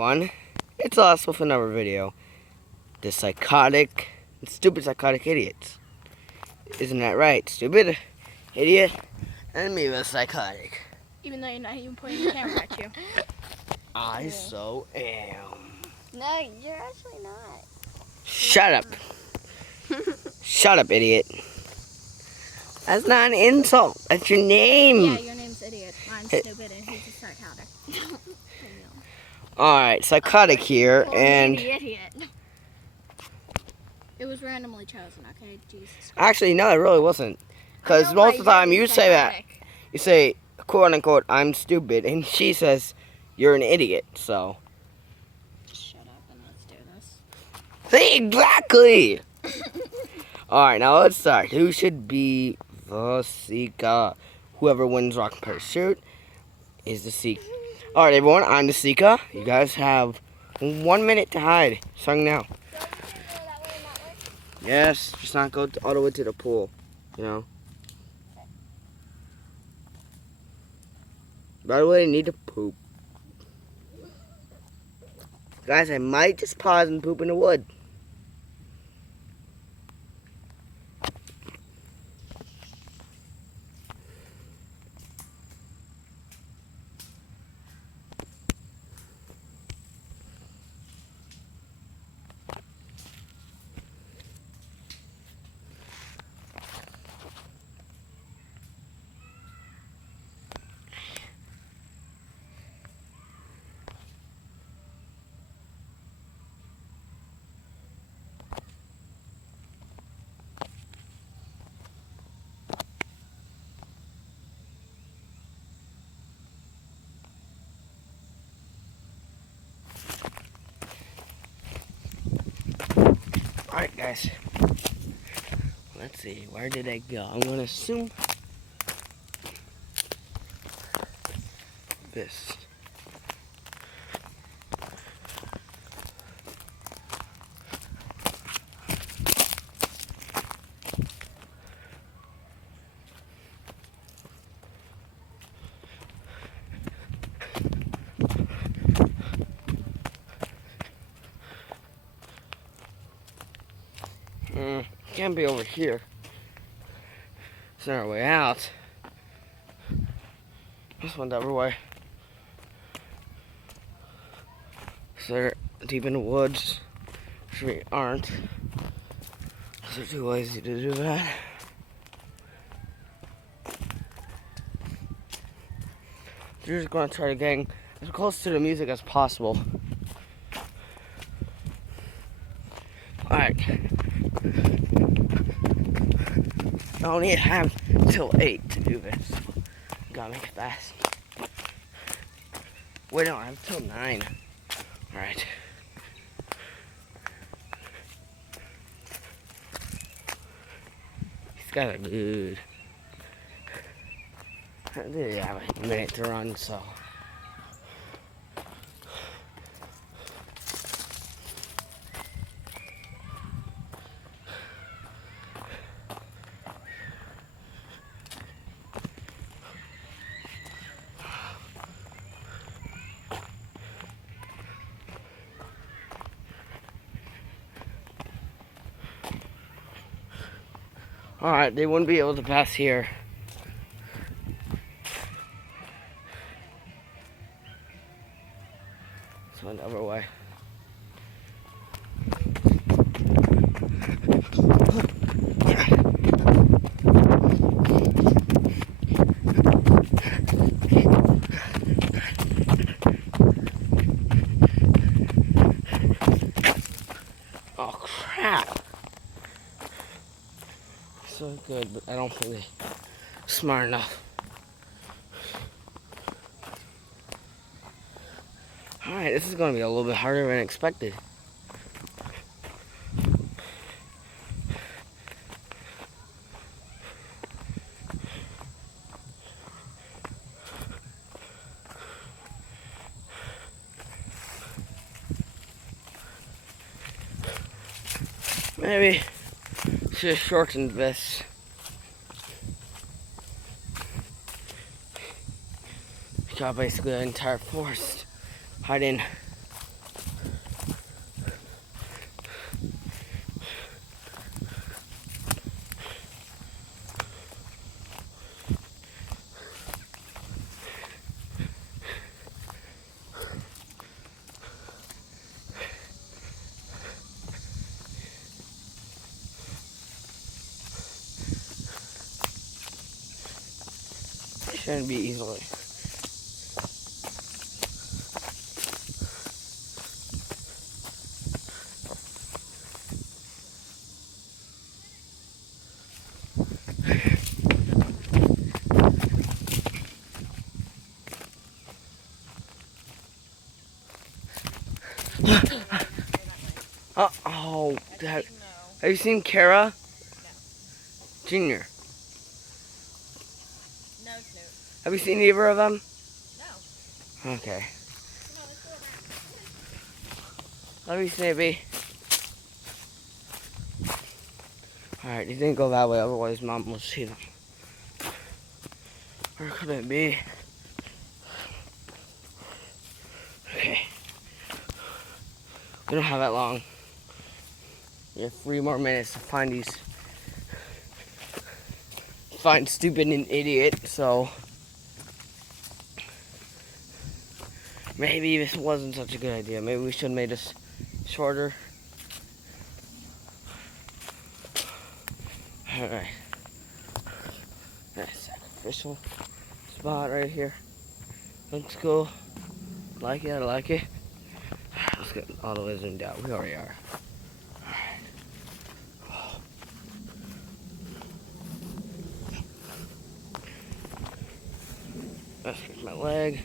everyone, it's us with another video. The psychotic and stupid psychotic idiots. Isn't that right? Stupid, idiot, and me was psychotic. Even though you're not even pointing the camera at you. I so am. No, you're actually not. Shut up. Shut up, idiot. That's not an insult. That's your name. Yeah, your name's idiot. Mine's stupid and he's a psychotic. Alright, psychotic here, and Idiot. It was randomly chosen, okay? Jesus Christ. actually, no, it really wasn't. Because most of the time you say that. You say, quote unquote, I'm stupid, and she says, you're an idiot, so. Shut up and let's do this. See, exactly! Alright, now let's start. Who should be the Sika? Whoever wins rock, paper, shoot is the Sika. Alright, everyone, I'm the Sika. You guys have 1 minute to hide. Starting now. Yes, just not go all the way to the pool, you know. By the way, I need to poop. Guys, I might just pause and poop in the wood. Alright, guys. Let's see, where did I go? I'm gonna assume this. Can't be over here. It's not our way out. This one's the other way. So they're deep in the woods, which we aren't. Because they're too lazy to do that. You're just gonna try to get as close to the music as possible. Alright. I only have till 8 to do this. Gotta make it fast. Wait, no, I have till 9. Alright. These guys are good. I did have a minute to run, so. Alright, they wouldn't be able to pass here. Let's go the other way. Oh crap! So good, but I don't think they're smart enough. Alright, this is going to be a little bit harder than expected. Maybe should have shortened this. Got basically the entire forest hiding Shouldn't be easily. Oh, Dad. Have you seen Kara? Junior. No, Snoop. Have you seen either of them? No. Okay. Come on, let's go around. Let me see, B. Alright, you didn't go that way, otherwise Mom will see them. Where could it be? Okay. We don't have that long. We have 3 more minutes to find these. Find stupid and idiot, so. Maybe this wasn't such a good idea. Maybe we should have made this shorter. Alright. Nice sacrificial spot right here. Looks cool. Like it, I like it. Let's get all the way zoomed out. We already are. Alright. Let's get my leg.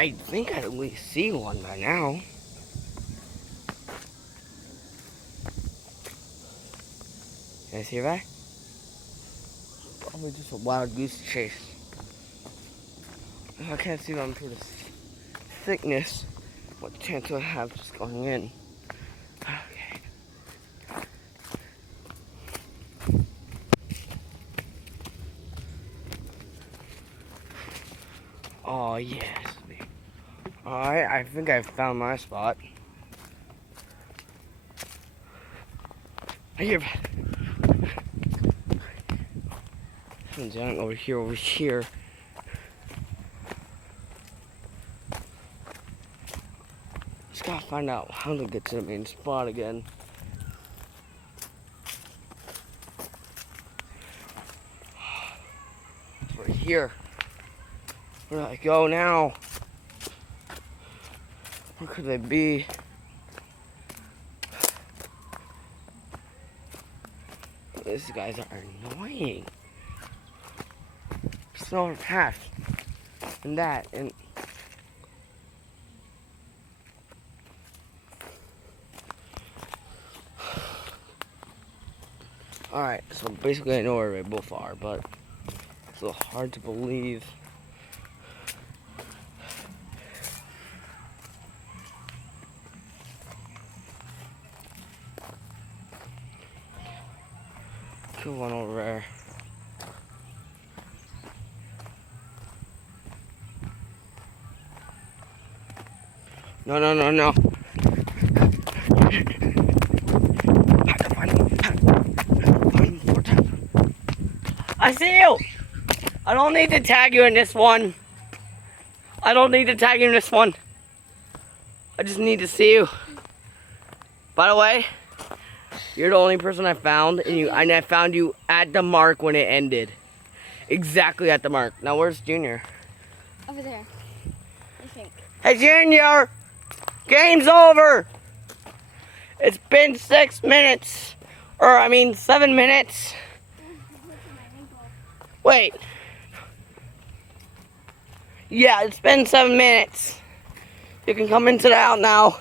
I think I at least see one by now. Can I see that? Probably just a wild goose chase. If I can't see them through this thickness, what chance do I have just going in? Okay. Oh yes. Alright, I think I found my spot. I hear something's yelling over here. Just gotta find out how to get to the main spot again. It's right here. Where do I go now? Where could they be? These guys are annoying. Slower path and that and alright, so basically I know where they both are, but it's a little hard to believe. Good one over there. No. I see you! I don't need to tag you in this one. I just need to see you. By the way, you're the only person I found, and I found you at the mark when it ended. Exactly at the mark. Now where's Junior? Over there. I think. Hey Junior! Game's over! It's been 6 minutes. 7 minutes. Wait. Yeah, it's been 7 minutes. You can come into the house now.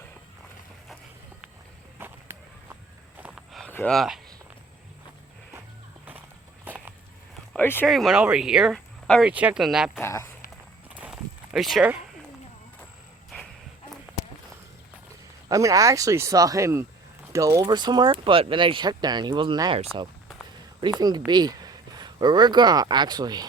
God. Are you sure he went over here? I already checked on that path. Are you sure? I actually saw him go over somewhere, but then I checked there and he wasn't there, so. What do you think it could be? We're gonna actually